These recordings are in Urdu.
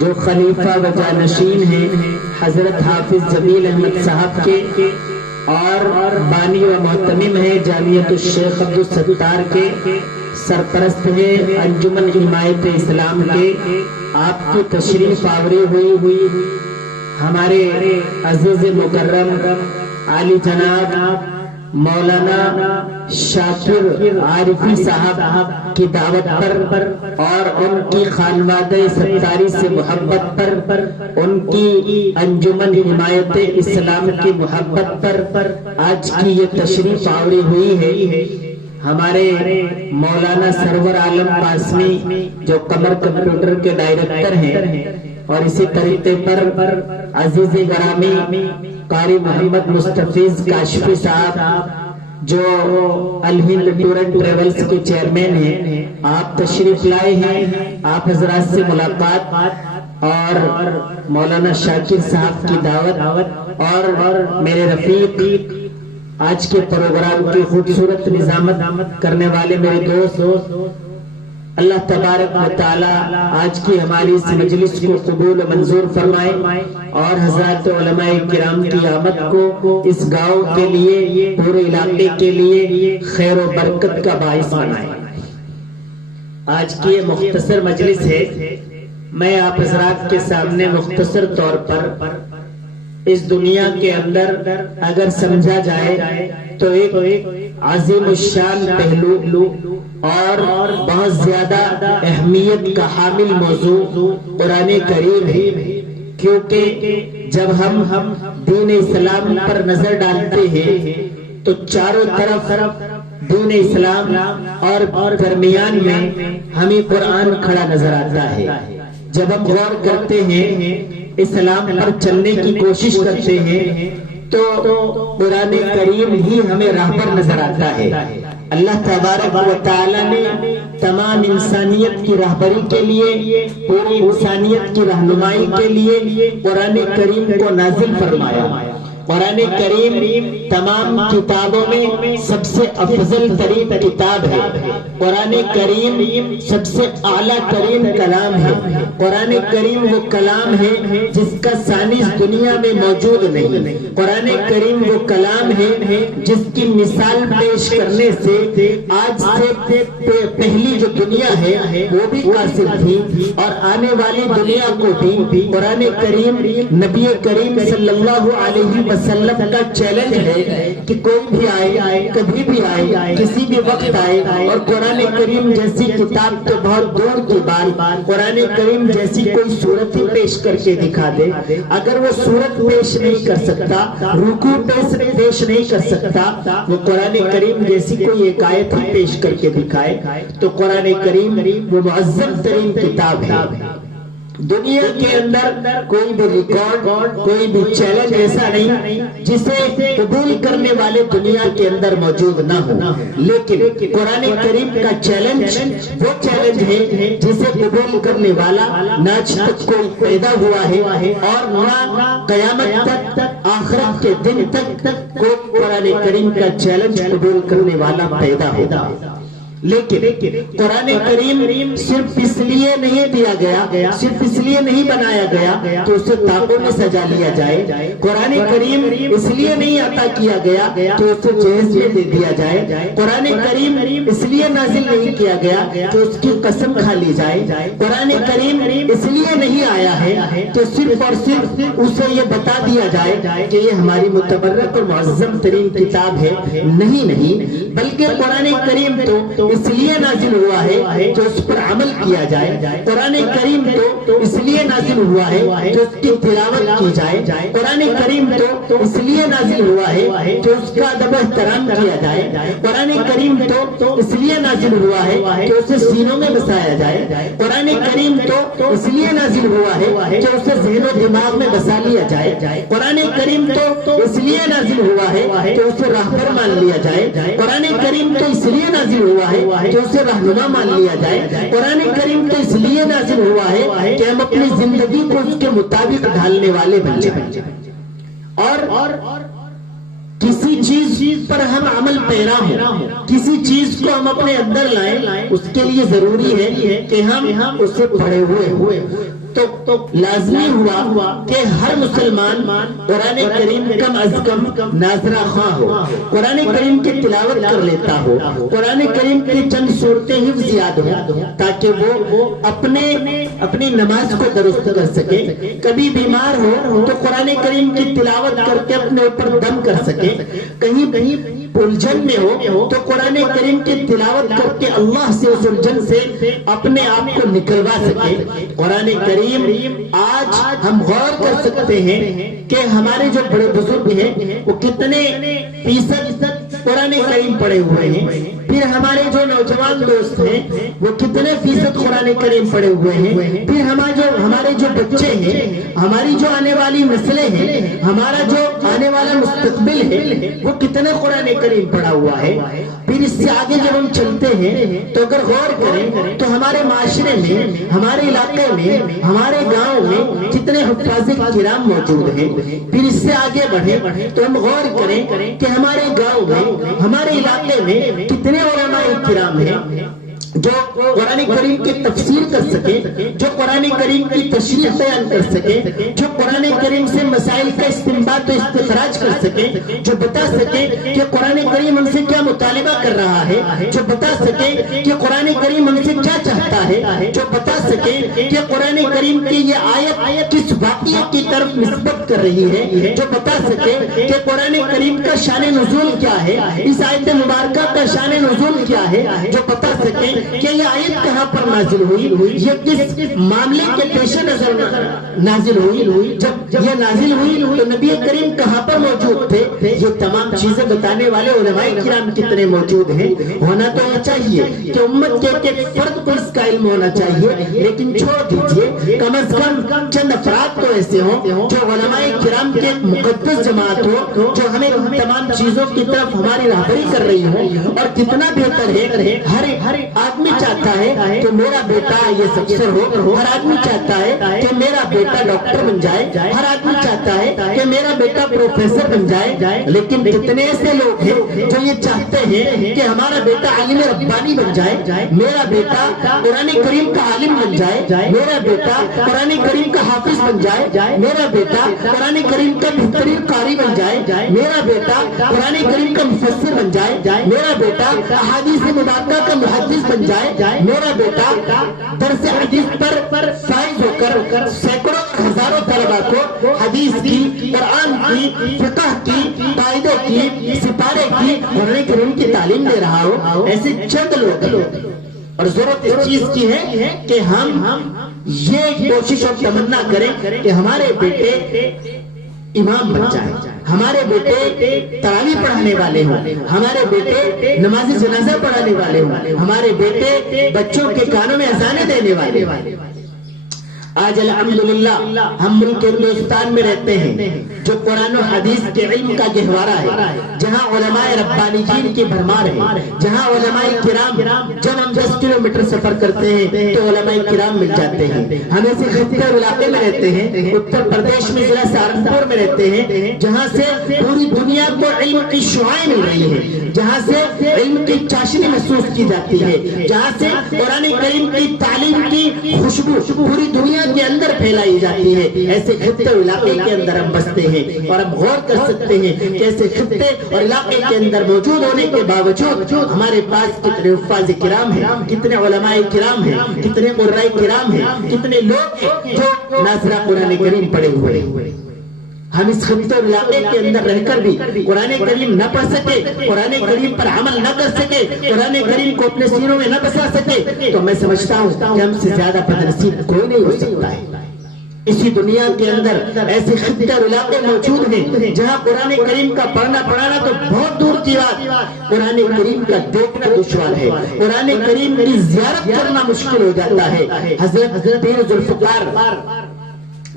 جو خلیفہ و جانشین ہیں حضرت حافظ جمیل احمد صاحب کے، اور بانی و محتمم ہیں جامعۃ الشیخ عبدالستار کے، سرپرست ہیں انجمن حمایت اسلام کے، آپ کی تشریف آوری ہوئی ہمارے عزیز مکرم عالی جناب مولانا شاکر عارفی صاحب کی دعوت پر اور ان کی خانوادہ ستاری سے محبت پر، ان کی انجمن حمایت اسلام کی محبت پر آج کی یہ تشریف آوری ہوئی ہے۔ ہمارے مولانا سرور عالم قاسمی جو قمر کمپیوٹر کے ڈائریکٹر ہیں، اور اسی طریقے پر عزیز گرامی قاری محمد مستفیض کاشفی صاحب جو الہند ٹور اینڈ ٹریولز کے چیئرمین ہیں، آپ تشریف لائے ہیں۔ آپ حضرات سے ملاقات اور مولانا شاکر صاحب کی دعوت اور میرے رفیق آج کے پروگرام کی خوبصورت نظامت کرنے والے میرے دوست، اللہ تبارک و تعالی آج کی ہماری اس مجلس کو قبول و منظور فرمائے، اور حضرات علماء کرام کی آمد کو اس گاؤں کے لیے، پورے علاقے کے لیے خیر و برکت کا باعث بنائے۔ آج کی یہ مختصر مجلس ہے، میں آپ حضرات کے سامنے مختصر طور پر اس دنیا کے اندر اگر سمجھا جائے تو ایک عظیم الشان پہلو اور بہت زیادہ اہمیت کا حامل موضوع قرآن کریم ہے، کیونکہ جب ہم دین اسلام پر نظر ڈالتے ہیں تو چاروں طرف دین اسلام اور درمیان میں ہمیں قرآن کھڑا نظر آتا ہے۔ جب ہم غور کرتے ہیں، اسلام پر چلنے کی کوشش کرتے ہیں، تو قرآن کریم ہی ہمیں راہ پر نظر آتا ہے۔ اللہ تبارک و تعالی نے تمام انسانیت کی رہبری کے لیے، پوری انسانیت کی رہنمائی کے لیے قرآن کریم کو نازل فرمایا۔ قرآن کریم تمام کتابوں میں سب سے افضل ترین کتاب ہے۔ قرآن کریم سب سے اعلیٰ ترین کلام ہے۔ قرآن کریم وہ کلام ہے جس کا ثانی اس دنیا میں موجود نہیں۔ قرآن کریم وہ کلام ہے جس کی مثال پیش کرنے سے آج سے پہلی جو دنیا ہے وہ بھی قاصر تھی، اور آنے والی دنیا کو بھی قرآن کریم نبی کریم صلی اللہ علیہ وسلم کا چیلنج ہے کہ کوئی بھی آئے، کبھی بھی آئے، کسی بھی وقت آئے، اور قرآن کریم جیسی کتاب تو بہت دور کی بات، قرآن کریم جیسی کوئی صورت ہی پیش کر کے دکھا دے۔ اگر وہ صورت پیش نہیں کر سکتا، رکوع پیش نہیں کر سکتا، وہ قرآن کریم جیسی کوئی ایک آیت ہی پیش کر کے دکھائے، تو قرآن کریم وہ معظم ترین کتاب ہے۔ دنیا کے اندر کوئی بھی ریکارڈ، کوئی بھی چیلنج ایسا نہیں جسے قبول کرنے والے دنیا کے اندر موجود نہ ہو، لیکن قرآن کریم کا چیلنج وہ چیلنج ہے جسے قبول کرنے والا نہ آج تک کوئی پیدا ہوا ہے، اور نہ قیامت تک، آخرت کے دن تک کوئی قرآن کریم کا چیلنج قبول کرنے والا پیدا ہوگا۔ لیکن قرآن کریم صرف اس لیے نہیں دیا گیا، صرف اس لیے نہیں بنایا گیا کہ اسے تابوں میں سجا لیا جائے۔ قرآن کریم اس لیے نہیں عطا کیا گیا کہ اسے جہیز میں دے دیا جائے۔ قرآن کریم اس لیے نازل نہیں کیا گیا کہ اس کی قسم کھا لی جائے۔ قرآن کریم اس لیے نہیں آیا ہے کہ صرف اور صرف اسے یہ بتا دیا جائے کہ یہ ہماری متبرک اور معظم ترین کتاب ہے۔ نہیں، بلکہ قرآن کریم تو اس لیے نازل ہوا ہے کہ اس پر عمل کیا جائے۔ قرآن کریم تو اس لیے نازل ہوا ہے کہ اس کی تلاوت کی جائے۔ قرآن کریم تو اس لیے نازل ہوا ہے کہ اس کا ادب و احترام کیا جائے۔ قرآن کریم تو اس لیے نازل ہوا ہے کہ اسے سینوں میں بسایا جائے۔ قرآن کریم تو اس لیے نازل ہوا ہے کہ اسے ذہن و دماغ میں بسا لیا جائے۔ قرآن کریم تو اس لیے نازل ہوا ہے کہ اسے راہبر مان لیا جائے۔ قرآن کریم تو اس لیے نازل ہوا ہے کہ اسے رہنما مان لیا جائے۔ قرآن کریم تو اس لیے نازل ہوا ہے کہ ہم اپنی زندگی کو اس کے مطابق ڈھالنے والے بن جائیں، اور کسی چیز پر ہم عمل پیرا ہوں، کسی چیز کو ہم اپنے اندر لائیں، اس کے لیے ضروری ہے کہ ہم اسے پڑھے ہوئے ہوں۔ تو لازمی ہوا کہ ہر مسلمان قرآن کریم کم از کم ناظرہ خواہ ہو، قرآن کریم کی تلاوت کر لیتا ہو، قرآن کریم کی چند صورتیں حفظ یاد ہو، تاکہ وہ اپنی نماز کو درست کر سکے، کبھی بیمار ہو تو قرآن کریم کی تلاوت کر کے اپنے اوپر دم کر سکے، کہیں الجھن میں ہو تو قرآن کریم کی تلاوت کر کے اللہ سے اس الجھن سے اپنے آپ کو نکلوا سکے۔ قرآن کریم آج ہم غور کر سکتے ہیں کہ ہمارے جو بڑے بزرگ ہیں وہ کتنے فیصد قرآن کریم پڑھے ہوئے ہیں، پھر ہمارے جو نوجوان دوست ہیں وہ کتنے فیصد قرآن کریم پڑھے ہوئے ہیں، پھر ہمارے جو بچے ہیں، ہماری جو آنے والی نسلیں ہیں، ہمارا جو آنے والا مستقبل ہے وہ کتنے قرآن کریم پڑھا ہوا ہے۔ پھر اس سے آگے جب ہم چلتے ہیں تو اگر غور کریں تو ہمارے معاشرے میں، ہمارے علاقے میں، ہمارے گاؤں میں کتنے حفاظ کرام موجود ہیں۔ پھر اس سے آگے بڑھیں تو ہم غور کریں کہ ہمارے گاؤں میں، ہمارے علاقے میں کتنے علماء کرام ہیں جو قرآن کریم کی تفسیر کر سکے، جو قرآن کریم کی تشریح بیان کر سکے، جو قرآن کریم سے مسائل کا استنباط و استخراج کر سکے، جو بتا سکے کہ قرآن کریم ہم سے کیا مطالبہ کر رہا ہے، جو بتا سکے کہ قرآن کریم ہم سے کیا چاہتا ہے، جو بتا سکے کہ قرآن کریم کی یہ آیت کس واقعے کی طرف نسبت کر رہی ہے، جو بتا سکے کہ قرآن کریم کا شان نزول کیا ہے، اس آیت مبارکہ کا شان نزول کیا ہے، جو بتا سکے کہ یہ آیت کہاں پر نازل ہوئی، یہ کس معاملے کے پیش نظر نازل ہوئی، جب یہ نازل ہوئی تو نبی کریم کہاں پر موجود تھے، یہ تمام چیزیں بتانے والے علماء کرام کتنے موجود ہیں۔ ہونا تو یہ چاہیے کہ امت کے فرد کو اس کا علم ہونا چاہیے، لیکن چھوڑ دیجئے کم از کم چند افراد تو ایسے ہوں جو علماء کرام کے مقدس جماعت ہو، جو ہمیں تمام چیزوں کی طرف ہماری راہبری کر رہی ہو۔ اور کتنا بہتر ہے، ہر آدمی چاہتا ہے کہ میرا بیٹا یہ افسر ہو، ہر آدمی چاہتا ہے کہ میرا بیٹا ڈاکٹر بن جائے، ہر آدمی چاہتا ہے کہ میرا بیٹا پروفیسر بن جائے، لیکن کتنے ایسے لوگ ہیں جو یہ چاہتے ہیں کہ ہمارا بیٹا عالم ربانی بن جائے، میرا بیٹا قرآن کریم کا عالم بن جائے، میرا بیٹا قرآن کریم کا حافظ بن جائے، میرا بیٹا قرآن کریم کا بہترین قاری بن جائے، میرا بیٹا قرآن کریم کا مفسر بن جائے، میرا بیٹا احادیث مبارکہ کا محدث بن جائے، میرا بیٹا درس حدیث پر فائز ہو کر سینکڑوں ہزاروں طلبہ کو حدیث کی، قرآن کی، فقہ کی، قاعدے کی، سپارے کی، قرآن کریم کی تعلیم دے رہا ہو۔ ایسے چند لوگ، اور ضرورت اس چیز کی ہے کہ ہم یہ کوشش اور تمنا کریں کہ ہمارے بیٹے امام بن جائیں، ہمارے بیٹے تراویح پڑھانے والے ہوں، ہمارے بیٹے نماز جنازہ پڑھانے والے ہوں، ہمارے بیٹے بچوں کے کانوں میں اذانیں دینے والے ہوں۔ آج الحمدللہ ہم ملک ہندوستان میں رہتے ہیں جو قرآن و حدیث کے علم کا گہوارہ ہے، جہاں علماء ربانیین کی بھرمار ہے، جہاں علماء کرام جب ہم 10 کلومیٹر سفر کرتے ہیں تو علماء کرام مل جاتے ہیں۔ ہم ایسے خطے علاقے میں رہتے ہیں، اتر پردیش میں ضلع سہارنپور میں رہتے ہیں، جہاں سے پوری دنیا کو علم کی شعائیں مل رہی ہیں، جہاں سے علم کی چاشنی محسوس کی جاتی ہے، جہاں سے قرآن کریم کی تعلیم کی خوشبو پوری دنیا کے اندر پھیلائی جاتی ہے۔ ایسے خطے اور علاقے کے اندر ہم بستے ہیں، اور ہم غور کر سکتے ہیں کہ ایسے خطے اور علاقے کے اندر موجود ہونے کے باوجود ہمارے پاس کتنے حفاظ کرام ہیں، کتنے علماء کرام ہیں، کتنے قراء کرام ہیں، کتنے لوگ ہیں جو ناظرہ قرآن کریم پڑھے ہوئے ہیں۔ ہم اس خطے اور علاقے کے اندر رہ کر بھی قرآن کریم نہ پڑھ سکے، قرآن کریم پر عمل نہ کر سکے، قرآن کریم کو اپنے سینوں میں نہ بسا سکے، تو میں سمجھتا ہوں کہ ہم سے زیادہ بدنصیب کوئی نہیں ہو سکتا ہے۔ اسی دنیا کے اندر ایسے خطے اور علاقے موجود ہیں جہاں قرآن کریم کا پڑھنا پڑھانا تو بہت دور کی بات، قرآن کریم کا دیکھنا دشوار ہے، قرآن کریم کی زیارت کرنا مشکل ہو جاتا ہے۔ حضرت پیر ذوالفقار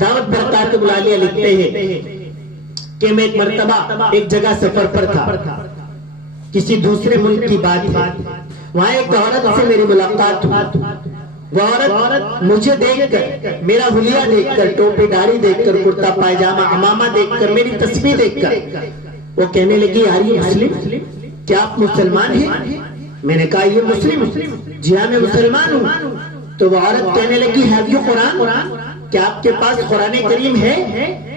دعوت برکات عالیہ لکھتے ہیں کہ میں ایک مرتبہ ایک جگہ سفر پر تھا، کسی دوسرے ملک کی بات ہے، وہاں ایک عورت سے میری ملاقات ہوئی۔ وہ عورت مجھے دیکھ کر، میرا حلیہ دیکھ کر، ٹوپی داڑھی دیکھ کر، کرتا پائجامہ عمامہ دیکھ کر، میری تسبیح دیکھ کر وہ کہنے لگی آر یو مسلم، کیا آپ مسلمان ہیں؟ میں نے کہا یہ مسلم، جی ہاں میں مسلمان ہوں۔ تو وہ عورت کہنے لگی ہیو یو قرآن، کیا آپ کے پاس قرآن کریم ہے؟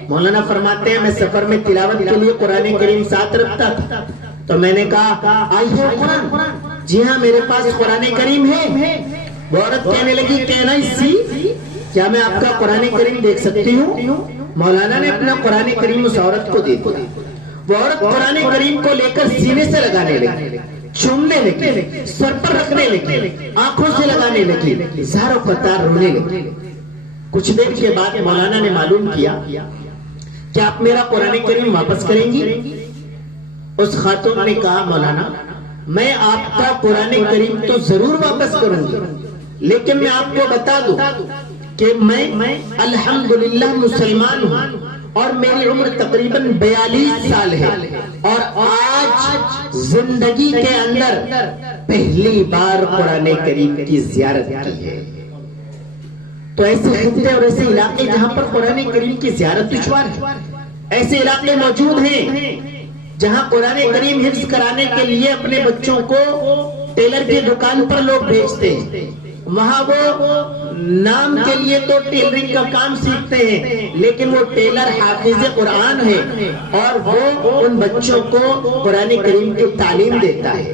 مولانا فرماتے ہیں میں سفر میں تلاوت کے لیے قرآن کریم ساتھ رکھتا تھا، تو میں نے کہا آئی ہے قرآن؟ جی ہاں میرے پاس قرآن کریم ہے۔ وہ عورت کہنے لگی کہنا اسی کیا میں آپ کا قرآن کریم دیکھ سکتی ہوں؟ مولانا نے اپنا قرآن کریم اس عورت کو دے دیا۔ وہ عورت قرآن کریم کو لے کر سینے سے لگانے لگی، چومنے لگی، سر پر رکھنے لگی، آنکھوں سے لگانے لگی، زار و قطار رونے لگی۔ کچھ دیر کے بعد مولانا نے معلوم کیا کہ آپ میرا قرآن کریم واپس کریں گی؟ اس خاتون نے کہا مولانا میں آپ کا قرآن کریم تو ضرور واپس کروں گی، لیکن میں آپ کو بتا دوں کہ میں الحمدللہ مسلمان ہوں اور میری عمر تقریباً 42 سال ہے، اور آج زندگی کے اندر پہلی بار قرآن کریم کی زیارت کی ہے۔ تو ایسے خطے اور ایسے علاقے جہاں پر قرآن کریم کی زیارت دشوار ہے، ایسے علاقے موجود ہیں جہاں قرآن کریم حفظ کرانے کے لیے اپنے بچوں کو ٹیلر کی دکان پر لوگ بھیجتے ہیں، وہاں وہ نام کے لیے تو ٹیلرنگ کا کام سیکھتے ہیں، لیکن وہ ٹیلر حافظ قرآن ہے اور وہ ان بچوں کو قرآن کریم کی تعلیم دیتا ہے۔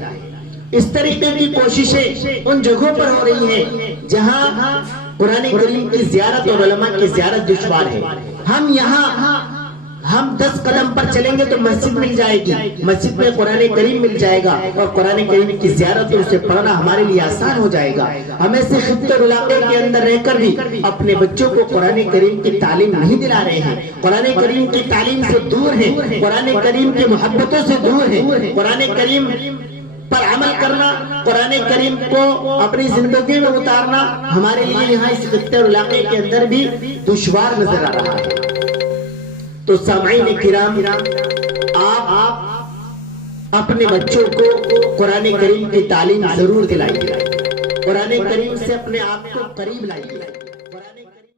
اس طریقے کی کوششیں ان جگہوں پر ہو رہی ہیں جہاں قرآن کریم کی زیارت اور علماء کی زیارت دشوار ہے۔ ہم 10 قدم پر چلیں گے تو مسجد مل جائے گی، مسجد میں قرآن کریم مل جائے گا اور قرآن کریم کی زیارت اور اسے پڑھنا ہمارے لیے آسان ہو جائے گا۔ ہم ایسے خطے اور علاقے کے اندر رہ کر بھی اپنے بچوں کو قرآن کریم کی تعلیم نہیں دلا رہے ہیں، قرآن کریم کی تعلیم سے دور ہیں، قرآن کریم کی محبتوں سے دور ہیں۔ قرآن کریم پر عمل کرنا، قرآن کریم کو اپنی زندگی میں اتارنا ہمارے لیے یہاں اس خطے اور علاقے کے اندر بھی دشوار نظر آ رہا ہے۔ تو سامعین کرام، آپ اپنے بچوں کو قرآن کریم کی تعلیم ضرور دلائیے، قرآن کریم سے اپنے آپ کو قریب لائیے۔